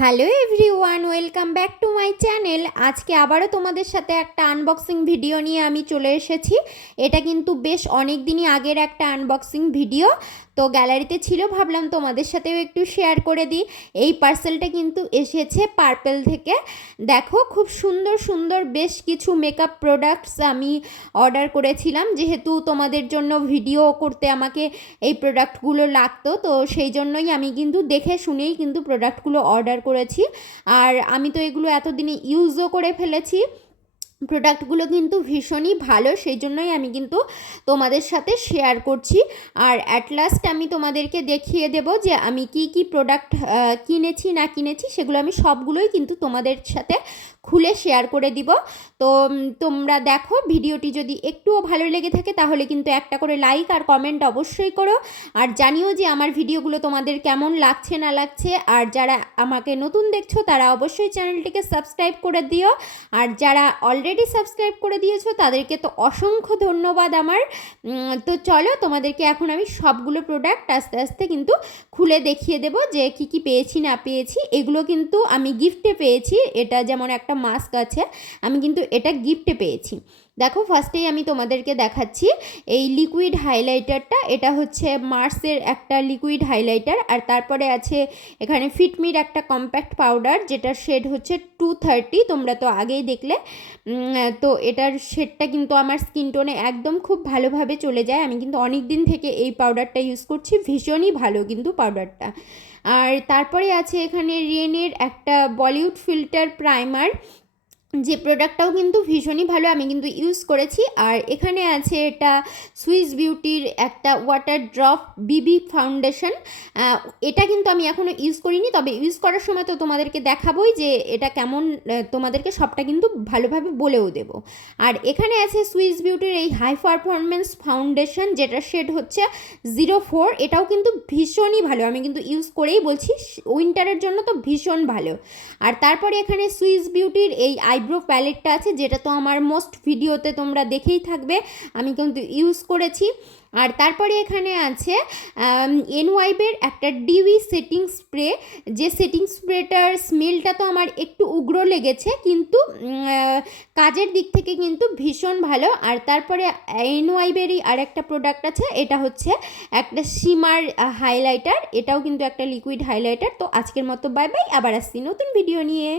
Hello everyone, welcome back to my channel. আজকে আবারও তোমাদের সাথে একটা আনবক্সিং ভিডিও নিয়ে আমি চলে এসেছি। এটা কিন্তু বেশ অনেক দিনই আগের একটা আনবক্সিং ভিডিও, তো গ্যালারিতে ছিল, ভাবলাম তোমাদের সাথেও একটু শেয়ার করে দিই। এই পার্সেলটা কিন্তু এসেছে পার্পেল থেকে। দেখো, খুব সুন্দর সুন্দর বেশ কিছু মেকআপ প্রোডাক্টস আমি অর্ডার করেছিলাম, যেহেতু তোমাদের জন্য ভিডিও করতে আমাকে এই প্রোডাক্টগুলো লাগতো, তো সেই জন্যই আমি কিন্তু দেখে শুনেই কিন্তু প্রোডাক্টগুলো অর্ডার করেছি। আর আমি তো এগুলো এতদিনে ইউজও করে ফেলেছি। প্রোডাক্টগুলো কিন্তু ভীষণই ভালো, সেই জন্যই আমি কিন্তু তোমাদের সাথে শেয়ার করছি। আর অ্যাট লাস্ট আমি তোমাদেরকে দেখিয়ে দেব যে আমি কি কি প্রোডাক্ট কিনেছি না কিনেছি, সেগুলো আমি সবগুলোই কিন্তু তোমাদের সাথে খুলে শেয়ার করে দিব। তো তোমরা দেখো, ভিডিওটি যদি একটুও ভালো লেগে থাকে তাহলে কিন্তু একটা করে লাইক আর কমেন্ট অবশ্যই করো। আর জানিও যে আমার ভিডিওগুলো তোমাদের কেমন লাগছে না লাগছে। আর যারা আমাকে নতুন দেখছো তারা অবশ্যই চ্যানেলটিকে সাবস্ক্রাইব করে দিও। আর যারা অলরেডি সাবস্ক্রাইব করে দিয়েছো তাদেরকে তো অসংখ্য ধন্যবাদ আমার। তো চলো, তোমাদেরকে এখন আমি সবগুলো প্রোডাক্ট আস্তে আস্তে কিন্তু খুলে দেখিয়ে দেব যে কি কি পেয়েছি না পেয়েছি। এগুলো কিন্তু আমি গিফটে পেয়েছি। এটা যেমন একটা মাস্ক আছে, আমি কিন্তু এটা গিফটে পেয়েছি। দেখো, ফার্স্টেই আমি তোমাদেরকে দেখাচ্ছি এই লিকুইড হাইলাইটারটা। এটা হচ্ছে মার্সের একটা লিকুইড হাইলাইটার। আর তারপরে আছে এখানে ফিটমির একটা কম্প্যাক্ট পাউডার, যেটার শেড হচ্ছে 230। তোমরা তো আগেই দেখলে। তো এটার শেডটা কিন্তু আমার স্কিন টোনে একদম খুব ভালোভাবে চলে যায়। আমি কিন্তু অনেক দিন থেকে এই পাউডারটা ইউজ করছি, ভীষণই ভালো কিন্তু পাউডারটা। আর তারপরে আছে এখানে রিয়েনের একটা বলিউড ফিল্টার প্রাইমার, যে প্রোডাক্টটাও কিন্তু ভীষণই ভালো, আমি কিন্তু ইউজ করেছি। আর এখানে আছে এটা সুইস বিউটির একটা ওয়াটার ড্রপ বিবি ফাউন্ডেশন। এটা কিন্তু আমি এখনও ইউজ করিনি, তবে ইউজ করার সময় তো তোমাদেরকে দেখাবোই যে এটা কেমন, তোমাদেরকে সবটা কিন্তু ভালোভাবে বলেও দেবো। আর এখানে আছে সুইস বিউটির এই হাই পারফরমেন্স ফাউন্ডেশন, যেটার শেড হচ্ছে 04। এটাও কিন্তু ভীষণই ভালো, আমি কিন্তু ইউজ করেই বলছি, উইন্টারের জন্য তো ভীষণ ভালো। আর তারপরে এখানে সুইস বিউটির এই আইব্রো প্যালেটটা আছে, যেটা তো আমার মোস্ট ভিডিওতে তোমরা দেখেই থাকবে, আমি কিন্তু ইউজ করেছি। আর তারপরে এখানে আছে এনওয়াইবের একটা ডিভি সেটিং স্প্রে, যে সেটিং স্প্রেটার স্মেলটা তো আমার একটু উগ্র লেগেছে, কিন্তু কাজের দিক থেকে কিন্তু ভীষণ ভালো। আর তারপরে এনওয়াইবেরই আর একটা প্রোডাক্ট আছে, এটা হচ্ছে একটা শিমার হাইলাইটার। এটাও কিন্তু একটা লিকুইড হাইলাইটার। তো আজকের মতো বাই বাই, আবার আসছি নতুন ভিডিও নিয়ে।